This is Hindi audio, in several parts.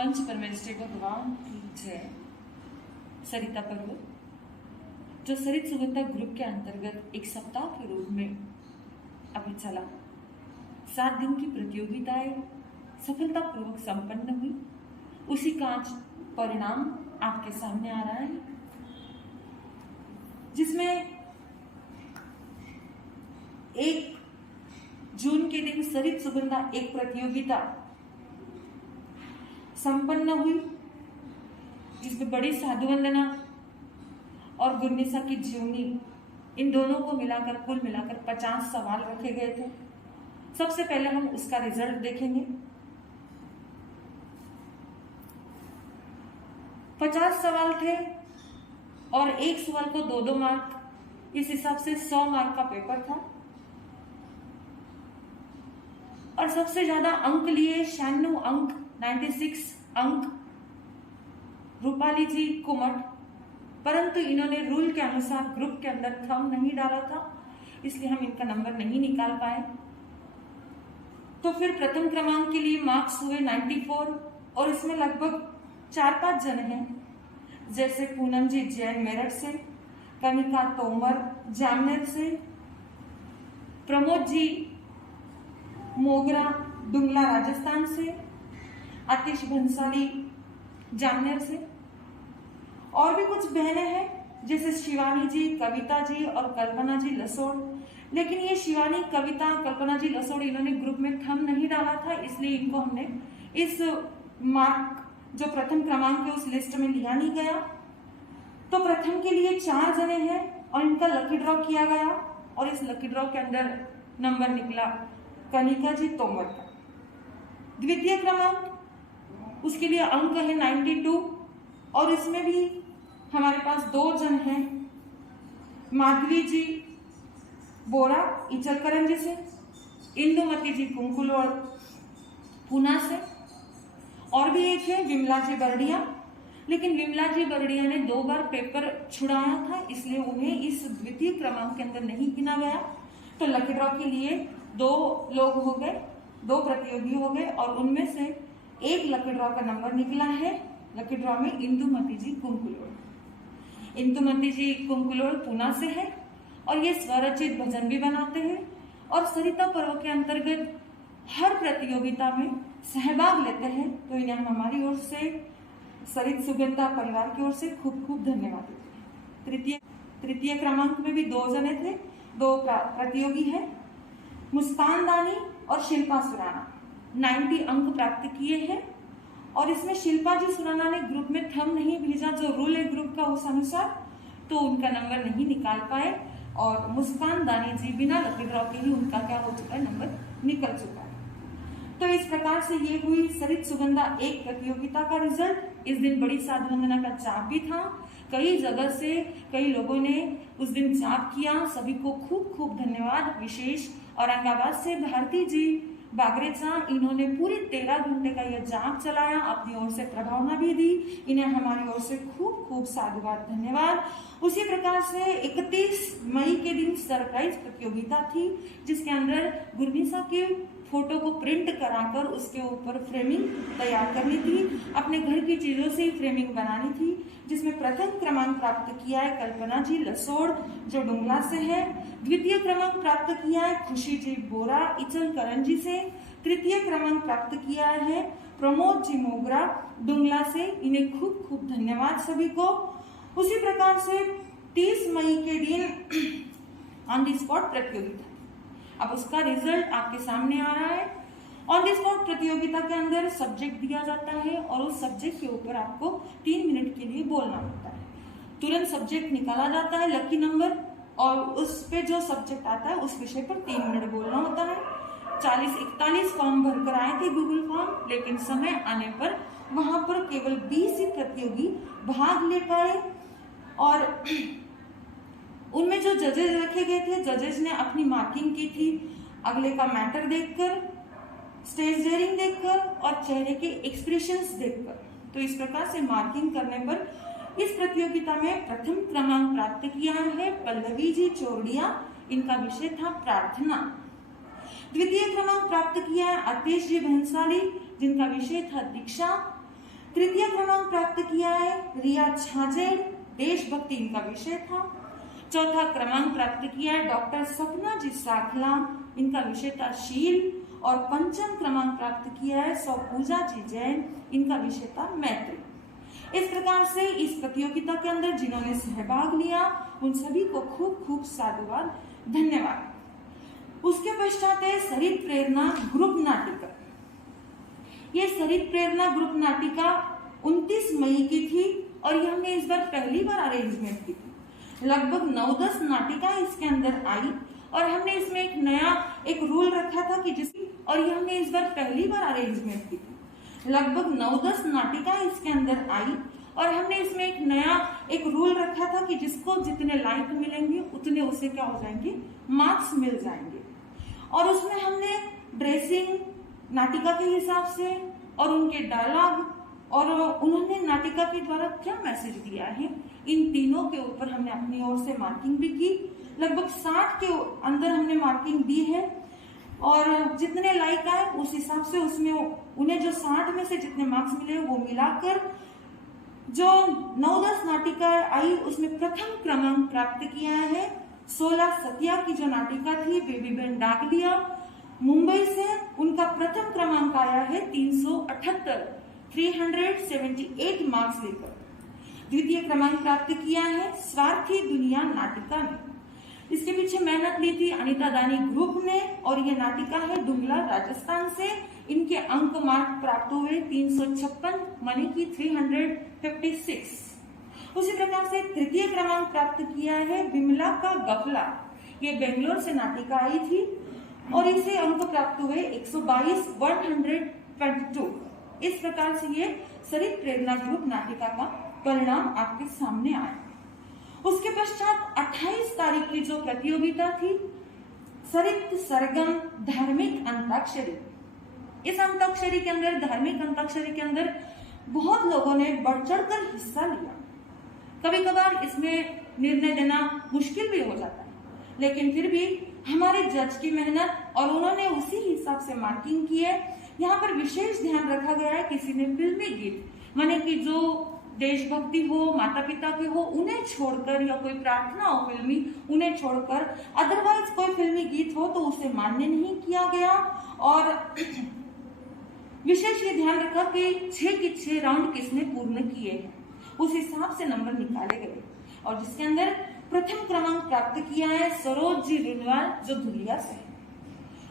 पंच परमेष्टि भगवान की जय। सरिता पर्व जो सरित सुगंधा ग्रुप के अंतर्गत एक सप्ताह के रूप में अभी चला, 7 दिन की प्रतियोगिताएं सफलतापूर्वक संपन्न हुई। उसी का आज परिणाम आपके सामने आ रहा है, जिसमें 1 जून के दिन सरित सुगंधा एक प्रतियोगिता संपन्न हुई, जिसमें बड़ी साधु वंदना और गुरनिसा की जीवनी, इन दोनों को मिलाकर कुल मिलाकर 50 सवाल रखे गए थे। सबसे पहले हम उसका रिजल्ट देखेंगे। 50 सवाल थे और एक सवाल को 2-2 मार्क, इस हिसाब से 100 मार्क का पेपर था। और सबसे ज्यादा अंक लिए 96 अंक 96 अंक रूपाली जी कुमट, परंतु इन्होंने रूल के अनुसार ग्रुप के अंदर थंब नहीं डाला था, इसलिए हम इनका नंबर नहीं निकाल पाए। तो फिर प्रथम क्रमांक के लिए मार्क्स हुए 94 और इसमें लगभग 4-5 जने हैं, जैसे पूनम जी जैन मेरठ से, कनिका तोमर जामनेर से, प्रमोद जी मोगरा डुंगला राजस्थान से, आतिश भंसाली जामनेर से, और भी कुछ बहनें हैं जैसे शिवानी जी, कविता जी और कल्पना जी लसोड़। लेकिन ये शिवानी, कविता, कल्पना जी लसोड़ इन्होंने ग्रुप में थंब नहीं डाला था, इसलिए इनको हमने इस मार्क जो प्रथम क्रमांक है उस लिस्ट में लिया नहीं गया। तो प्रथम के लिए 4 जने हैं और इनका लकी ड्रॉ किया गया और इस लकी ड्रॉ के अंदर नंबर निकला कनिका जी तोमर का। द्वितीय क्रमांक, उसके लिए अंक है 92 और इसमें भी हमारे पास 2 जन हैं, माधवी जी बोरा इचलकरंजी से, इंदुमती जी कुंकुलोड़ पूना से, और भी एक है विमला जी बरडिया। लेकिन विमला जी बरडिया ने 2 बार पेपर छुड़ाया था, इसलिए उन्हें इस द्वितीय क्रमांक के अंदर नहीं गिना गया। तो लकी ड्रॉ के लिए 2 लोग हो गए, 2 प्रतियोगी हो गए और उनमें से एक लकी ड्रॉ का नंबर निकला है। लकी ड्रॉ में इंदुमती जी कुंकुलोड़। इंदुमती जी कुंकुलोड़ पूना से है और ये स्वरचित भजन भी बनाते हैं और सरिता पर्व के अंतर्गत हर प्रतियोगिता में सहभाग लेते हैं। तो इन्हें हम हमारी ओर से, सरित सुगंधा परिवार की ओर से खूब खूब धन्यवाद देते हैं। तृतीय क्रमांक में भी 2 जने थे, 2 प्रतियोगी हैं, मुस्कान दानी और शिल्पा सुराना। 90 अंक प्राप्त किए हैं और इसमें शिल्पा जी सुराना ने ग्रुप में थंब नहीं भेजा, जो रूल है ग्रुप का उस अनुसार, तो उनका नंबर नहीं निकाल पाए। और मुस्कान दानी जी बिना लकी ड्रॉ के ही उनका क्या हो चुका है, नंबर निकल चुका है। तो इस प्रकार से ये हुई सरित सुगंधा एक प्रतियोगिता का रिजल्ट। इस दिन बड़ी साधु वंदना का जाप भी था, कई जगह से कई लोगों ने उस दिन जाप किया, सभी को खूब खूब धन्यवाद। विशेष औरंगाबाद से भारती जी बागरेचा, इन्होंने पूरे 13 घंटे का यह जाप चलाया, अपनी ओर से प्रभावना भी दी, इन्हें हमारी ओर से खूब खूब साधुवाद धन्यवाद। उसी प्रकार से 31 मई के दिन सरप्राइज प्रतियोगिता थी, जिसके अंदर गुरनिसा के फोटो को प्रिंट कराकर उसके ऊपर फ्रेमिंग तैयार करनी थी, अपने घर की चीजों से ही फ्रेमिंग बनानी थी, जिसमें प्रथम क्रमांक प्राप्त किया है कल्पना जी लसोड़ जो डुंगला से है। द्वितीय क्रमांक प्राप्त किया है खुशी जी बोरा इचलकरंजी से। तृतीय क्रमांक प्राप्त किया है प्रमोद जी मोगरा डुंगला से, इन्हें खूब खूब धन्यवाद सभी को। उसी प्रकार से 30 मई के दिन ऑन द स्पॉट प्रतियोगिता, अब उसका रिजल्ट आपके सामने आ रहा है। ऑन द स्पॉट प्रतियोगिता के अंदर सब्जेक्ट दिया जाता है और उस सब्जेक्ट के ऊपर आपको 3 मिनट के लिए बोलना होता है। तुरंत सब्जेक्ट निकाला जाता है, लकी नंबर, और उस पे जो सब्जेक्ट आता है उस विषय पर 3 मिनट बोलना होता है। 40-41 फॉर्म भरकर आए थे गूगल फॉर्म, लेकिन समय आने पर वहां पर केवल 20 ही प्रतियोगी भाग ले पाए और उनमें जो जजेस रखे गए थे, जजेस ने अपनी मार्किंग की थी अगले का मैटर देखकर, स्टेज डेयरिंग देखकर और चेहरे के एक्सप्रेशंस देखकर। तो इस प्रकार से मार्किंग करने पर इस प्रतियोगिता में प्रथम क्रमांक प्राप्त किया है पल्लवी जी चोरडिया, इनका विषय था प्रार्थना। द्वितीय क्रमांक प्राप्त किया है आतिश जी भंसाली, जिनका विषय था दीक्षा। तृतीय क्रमांक प्राप्त किया है रिया छाजेड़, देशभक्ति इनका विषय था। चौथा क्रमांक प्राप्त किया है डॉक्टर सपना जी साखला, इनका विषय था शील। और पंचम क्रमांक प्राप्त किया है सौपूजा जी जैन, इनका विषय था मैत्री। इस प्रकार से इस प्रतियोगिता के अंदर जिन्होंने सहभाग लिया उन सभी को खूब खूब साधुवाद, धन्यवाद। उसके पश्चात है सरित प्रेरणा ग्रुप नाटिका। ये सरित प्रेरणा ग्रुप नाटिका 29 मई की थी और ये हमने इस बार पहली बार अरेंजमेंट की थी। लगभग 9-10 नाटिका इसके अंदर आई और हमने इसमें एक नया रूल रखा था कि और ये हमने इस बार पहली बार अरेंजमेंट की थी। लगभग 9-10 नाटिका इसके अंदर आई और हमने इसमें एक नया रूल रखा था कि जिसको जितने लाइक मिलेंगे उतने उसे क्या हो जाएंगे, मार्क्स मिल जाएंगे। और उसमें हमने ड्रेसिंग नाटिका के हिसाब से और उनके डायलॉग और उन्होंने नाटिका के द्वारा क्या मैसेज दिया है, इन तीनों के ऊपर हमने अपनी ओर से मार्किंग भी की। लगभग 60 के अंदर हमने मार्किंग दी है और जितने लाइक आए उस हिसाब से उसमें उन्हें जो 60 में से जितने मार्क्स मिले वो मिलाकर जो 9-10 नाटिका आई उसमें प्रथम क्रमांक प्राप्त किया है 16 सतिया की जो नाटिका थी बेबी बेन डागलिया मुंबई से, उनका प्रथम क्रमांक आया है 378 मार्क्स लेकर। द्वितीय क्रमांक प्राप्त किया है स्वार्थी दुनिया नाटिका ने। इसके पीछे मेहनत ली थी अनिता दानी ग्रुप ने और ये नाटिका है डुंगला राजस्थान से। इनके अंक मार्क प्राप्त हुए 356 माने की 356। उसी प्रकार से तृतीय क्रमांक प्राप्त किया है विमला का गफला, ये बेंगलोर से नाटिका आई थी और इसे अंक प्राप्त हुए 122। इस प्रकार से ये सरित प्रेरणा ग्रुप नाटिका का परिणाम आपके सामने आया। उसके पश्चात 28 तारीख की जो प्रतियोगिता थी सरित सरगम धार्मिक अंताक्षरी। इस अंताक्षरी के अंदर, धार्मिक अंताक्षरी के अंदर बहुत लोगों ने बढ़ चढ़कर हिस्सा लिया। कभी कभार इसमें निर्णय देना मुश्किल भी हो जाता है, लेकिन फिर भी हमारे जज की मेहनत और उन्होंने उसी हिसाब से मार्किंग की है। यहाँ पर विशेष ध्यान रखा गया है किसी ने फिल्मी गीत माने कि जो देशभक्ति हो, माता पिता के हो, उन्हें छोड़कर या कोई प्रार्थना हो फिल्मी, उन्हें छोड़कर अदरवाइज कोई फिल्मी गीत हो तो उसे मान्य नहीं किया गया। और विशेष ये ध्यान रखा कि 6 के 6 राउंड किसने पूर्ण किए हैं, उस हिसाब से नंबर निकाले गए। और जिसके अंदर प्रथम क्रमांक प्राप्त किया है सरोज जी रुनवाल जो धुलिया से है।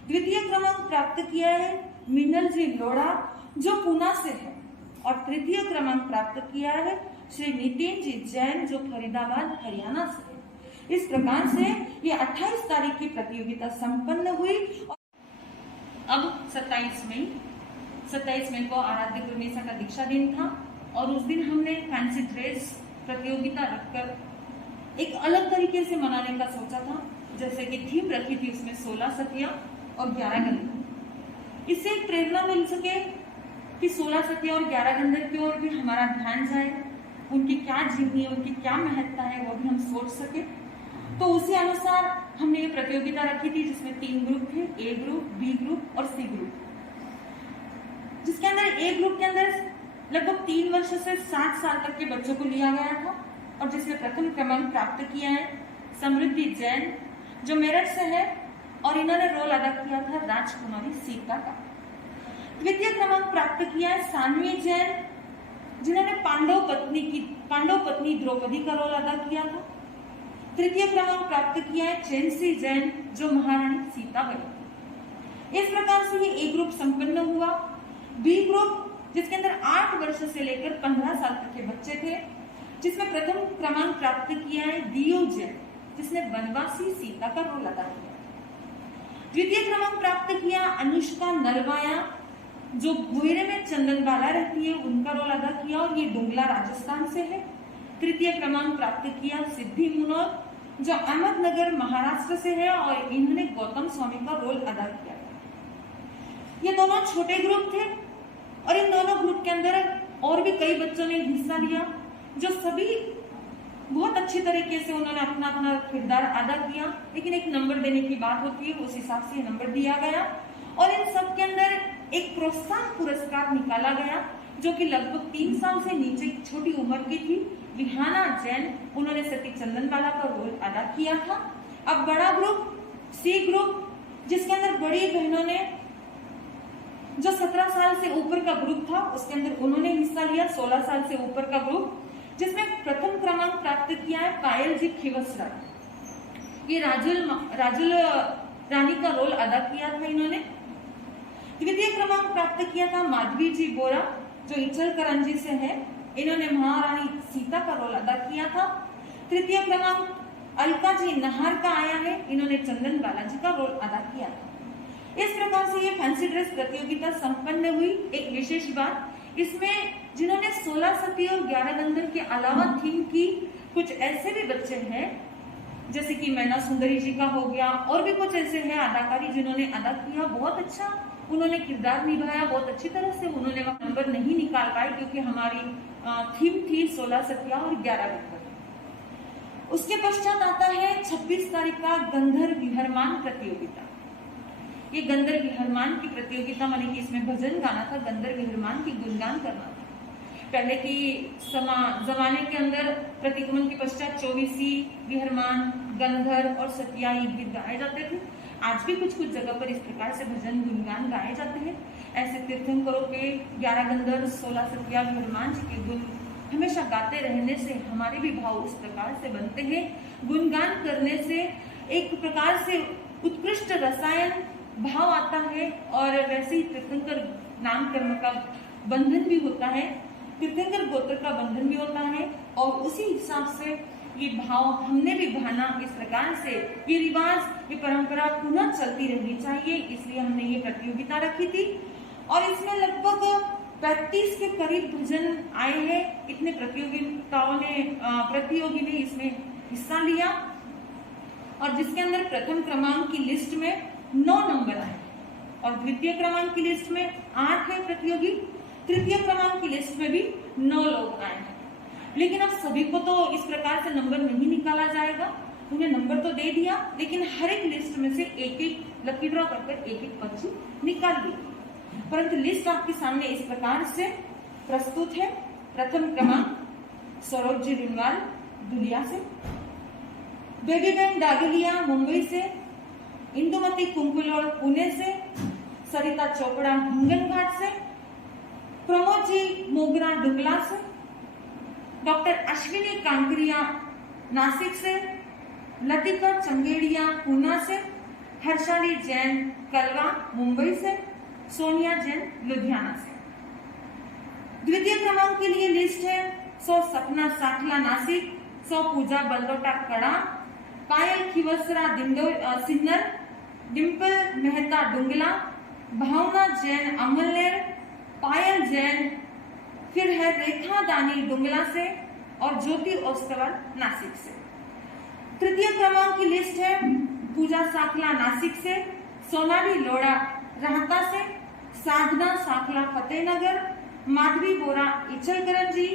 द्वितीय क्रमांक प्राप्त किया है मिनल जी लोड़ा जो पूना से है। और तृतीय क्रमांक प्राप्त किया है श्री नितिन जी जैन जो फरीदाबाद हरियाणा से है। इस प्रकार से ये 28 तारीख की प्रतियोगिता संपन्न हुई। अब 27 मई को आराध्य गुरुमेसा का दीक्षा दिन था और उस दिन हमने फैंसी ड्रेस प्रतियोगिता रखकर एक अलग तरीके से मनाने का सोचा था। जैसे कि थीम रखी थी उसमें 16 सतिया और 11 गंधर। इससे एक प्रेरणा मिल सके कि 16 सतिया और 11 गंधर की ओर भी हमारा ध्यान जाए, उनकी क्या जीवनी है, उनकी क्या महत्ता है वो भी हम सोच सके। तो उसी अनुसार हमने ये प्रतियोगिता रखी थी जिसमें 3 ग्रुप थे, ए ग्रुप, बी ग्रुप और सी ग्रुप, जिसके अंदर ए ग्रुप के अंदर लगभग 3 वर्ष से 60 साल तक के बच्चों को लिया गया था और जिसमें प्रथम क्रमांक प्राप्त किया है समृद्धि जैन जो मेरठ से है और इन्होंने रोल अदा किया था राजकुमारी सीता का। द्वितीय क्रमांक प्राप्त किया है सान्वी जैन जिन्होंने पांडव पत्नी द्रौपदी का रोल अदा किया था। तृतीय क्रमांक प्राप्त किया है चेंसी जैन जो महारानी सीता बनी। इस प्रकार से ये ए ग्रुप संपन्न हुआ। बी ग्रुप जिसके अंदर 8 वर्ष से लेकर 15 साल तक के बच्चे थे, जिसमें प्रथम क्रमांक प्राप्त किया है दियो जैन जिसने वनवासी सीता का रोल अदा किया। द्वितीय क्रमांक प्राप्त किया अनुष्का नलवाया जो बुएरे में चंदन बाला रहती है उनका रोल अदा किया और ये डुंगला राजस्थान से है। तृतीय क्रमांक प्राप्त किया सिद्धि मुनोर जो अहमदनगर महाराष्ट्र से है और इन्होंने गौतम स्वामी का रोल अदा किया। ये दोनों छोटे ग्रुप थे और इन दोनों ग्रुप के अंदर और भी कई बच्चों ने हिस्सा लिया जो सभी बहुत अच्छी तरीके से उन्होंने अपना अपना किरदार अदा किया। लेकिन एक नंबर देने की बात होती है, उस हिसाब से नंबर दिया गया और इन सब के अंदर एक प्रोत्साहन पुरस्कार निकाला गया जो कि लगभग 3 साल से नीचे की छोटी उम्र की थी, विहाना जैन, उन्होंने सती चंदनबाला का रोल अदा किया था। अब बड़ा ग्रुप, सी ग्रुप, जिसके अंदर बड़ी बहनों ने, जो 17 साल से ऊपर का ग्रुप था उसके अंदर उन्होंने हिस्सा लिया। 16 साल से ऊपर का ग्रुप, जिसमें प्रथम क्रमांक प्राप्त किया है पायल जी खिवसरा। ये राजुल रानी का रोल अदा किया था इन्होंने। द्वितीय क्रमांक प्राप्त किया था माधवी जी बोरा, जो इचल करंजी से है, इन्होंने महारानी सीता का रोल अदा किया था। तृतीय क्रमांक अलका जी नहार का आया है, इन्होंने चंदन बालाजी का रोल अदा किया था। इस प्रकार से ये फैंसी ड्रेस प्रतियोगिता संपन्न हुई। एक विशेष बात, इसमें जिन्होंने 16 सती और 11 गंधर के अलावा थीम की, कुछ ऐसे भी बच्चे हैं जैसे कि मैना सुंदरी जी का हो गया, और भी कुछ ऐसे हैं अदाकारी जिन्होंने अदा किया, बहुत अच्छा उन्होंने किरदार निभाया, बहुत अच्छी तरह से उन्होंने वह नंबर नहीं निकाल पाए क्योंकि हमारी थीम थी 16 सतिया और 11 गंधर। उसके पश्चात आता है 26 तारीख का गंधर्व विहरमान प्रतियोगिता। ये गंधर्व विहरमान की प्रतियोगिता माने कि इसमें भजन गाना था, गंधर्व विहरमान की गुणगान करना था। पहले की जमाने के अंदर प्रतिक्रमण के पश्चात 24 विहरमान, गंधर्व और सतियाई गीत गाए जाते थे। आज भी कुछ कुछ जगह पर इस प्रकार से भजन गुणगान गाए जाते हैं। ऐसे तीर्थंकरों के 11 गंधर्व 16 सतिया विहरमान जी के गुण हमेशा गाते रहने से हमारे भी भाव उस प्रकार से बनते हैं। गुणगान करने से एक प्रकार से उत्कृष्ट रसायन भाव आता है, और वैसे ही तीर्थंकर नामकरण का बंधन भी होता है, तीर्थंकर गोत्र का बंधन भी होता है, और उसी हिसाब से ये भाव हमने भी भाना। इस प्रकार से ये रिवाज, ये परंपरा पुनः चलती रहनी चाहिए, इसलिए हमने ये प्रतियोगिता रखी थी। और इसमें लगभग 35 के करीब भजन आए हैं। इतने प्रतियोगी ने इसमें हिस्सा लिया, और जिसके अंदर प्रथम क्रमांक की लिस्ट में 9 नंबर आए, और द्वितीय क्रमांक की लिस्ट में 8 है प्रतियोगी, तृतीय क्रमांक की लिस्ट में भी 9 लोग आए हैं। लेकिन अब सभी को तो इस प्रकार से नंबर नहीं निकाला जाएगा, उन्हें नंबर तो दे दिया, लेकिन हर एक लिस्ट में से एक एक लकी ड्रॉ कर एक एक पर्ची निकाल ली। परंतु लिस्ट आपके सामने इस प्रकार से प्रस्तुत है। प्रथम क्रमांक सरोज जी रिनवाल दुलिया से, बेबीबेन डागलिया मुंबई से, इंदुमती कुंकुलोर पुणे से, सरिता चोपड़ा हिंगन घाट से, प्रमोद जी मोगरा डुंगला से, डॉक्टर अश्विनी कांकरिया नासिक से, लतिका चंगेड़िया पूना से, हर्षाली जैन कलवा मुंबई से, सोनिया जैन लुधियाना से। द्वितीय क्रमांक के लिए लिस्ट है 100 सपना साखला नासिक, 100 पूजा बल्दोटा कड़ा, पायल खिवसरा सिन्नर, डिम्पल मेहता डुंगला, भावना जैन अमलेर, पायल जैन, फिर है रेखा दानी डुंगला से, और ज्योति ओस्तवाल नासिक से। तृतीय क्रमांक की लिस्ट है पूजा साखला नासिक से, सोनाली लोड़ा रहता से, साधना साखला फतेहनगर, माधवी बोरा इचलकरंजी,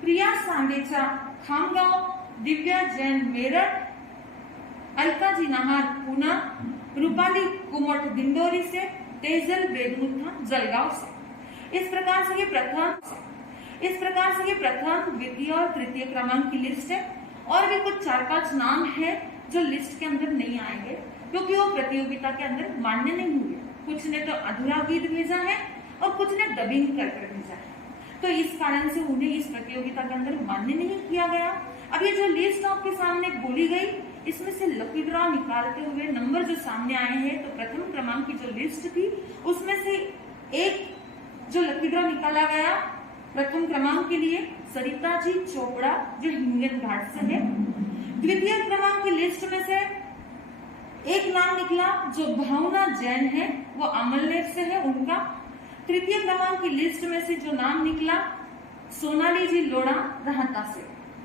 प्रिया सांडेचा खामगांव, दिव्या जैन मेरठ, अलका जी नहार पूना, रूपाली कुमोट दिंडोरी से, तेजल बेदमुथा जलगांव से। इस प्रकार से ये प्रथम द्वितीय और तृतीय क्रमांक की लिस्ट है। और भी कुछ 4-5 नाम है जो लिस्ट के अंदर नहीं आएंगे क्योंकि वो प्रतियोगिता के अंदर मान्य नहीं हुए। कुछ ने तो अधूरा गीत भेजा है और कुछ ने डबिंग कर भेजा है, तो इस कारण से उन्हें इस प्रतियोगिता के अंदर मान्य नहीं किया गया। अब ये जो लिस्ट आपके सामने बोली गई, इसमें से लकी ड्रॉ निकालते हुए नंबर जो सामने आए हैं, तो प्रथम क्रमांक की जो लिस्ट थी उसमें से एक जो लकी ड्रॉ निकाला गया प्रथम क्रमांक के लिए सरिता जी चोपड़ा जो हिंगन घाट से है। द्वितीय क्रमांक की लिस्ट में से एक नाम निकला जो भावना जैन है, वो अमलनेर से है उनका। तृतीय क्रमांक की लिस्ट में से जो नाम निकला सोनाली जी लोड़ा रहता से।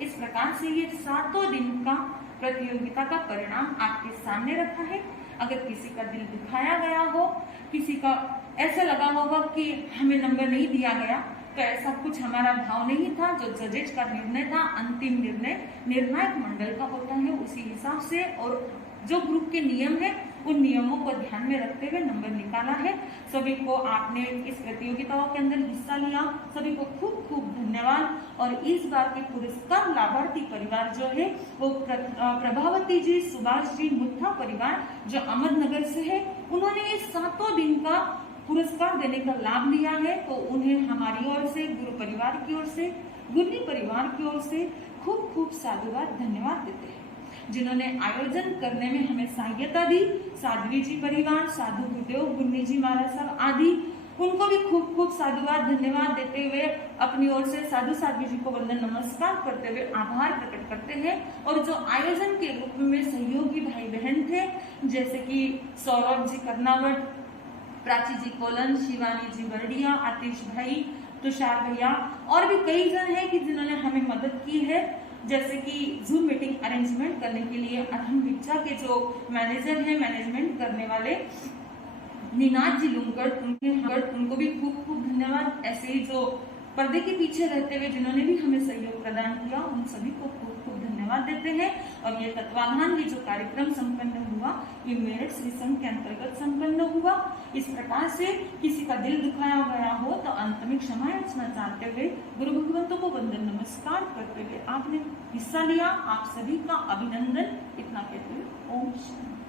इस प्रकार से ये 7 दिन का प्रतियोगिता का परिणाम आपके सामने रखा है। अगर किसी का दिल दुखाया गया हो, किसी का ऐसा लगा होगा कि हमें नंबर नहीं दिया गया, तो ऐसा कुछ हमारा भाव नहीं था। जो जजेज का निर्णय था, अंतिम निर्णय निर्णायक मंडल का होता है, उसी हिसाब से और जो ग्रुप के नियम है उन नियमों को ध्यान में रखते हुए नंबर निकाला है। सभी को आपने इस प्रतियोगिताओं के अंदर हिस्सा लिया, सभी को खूब खूब धन्यवाद। और इस बार के पुरस्कार लाभार्थी परिवार जो है वो प्रभावती जी सुभाष जी मुट्ठा परिवार जो अहमदनगर से है, उन्होंने इस 7 दिन का पुरस्कार देने का लाभ लिया है। तो उन्हें हमारी ओर से, गुरु परिवार की ओर से, गुरनी परिवार की ओर से खूब खूब साधुवाद धन्यवाद देते हैं। जिन्होंने आयोजन करने में हमें सहायता दी, साध्वी जी परिवार, साधु गुरुदेव गुन्नी जी महाराज साहब आदि, उनको भी खूब खूब साधुवाद धन्यवाद देते हुए अपनी ओर से साधु साध्वी जी को वंदन नमस्कार करते हुए आभार प्रकट करते हैं। और जो आयोजन के रूप में सहयोगी भाई बहन थे, जैसे कि सौरभ जी कर्नावट, प्राची जी कोलन, शिवानी जी बरडिया, आतिश भाई, तुषार भैया और भी कई जन हैं कि जिन्होंने हमें मदद की है, जैसे कि जूम मीटिंग अरेंजमेंट करने के लिए अरहम बिच्चा के जो मैनेजर हैं, मैनेजमेंट करने वाले निनाद जी लुंगड़, उनको भी खूब खूब धन्यवाद। ऐसे ही जो पर्दे के पीछे रहते हुए जिन्होंने भी हमें सहयोग प्रदान किया, उन सभी को खूब खूब धन्यवाद देते हैं। और ये तत्वाधान ये जो कार्यक्रम संपन्न हुआ, ये मेरठ श्री संघ के अंतर्गत संपन्न हुआ। इस प्रकार से किसी का दिल दुखाया गया हो तो अंत में क्षमा याचना चाहते हुए गुरु भगवंतों को वंदन नमस्कार करते हुए आपने हिस्सा लिया, आप सभी का अभिनंदन। इतना कहते हुए ओम शांति।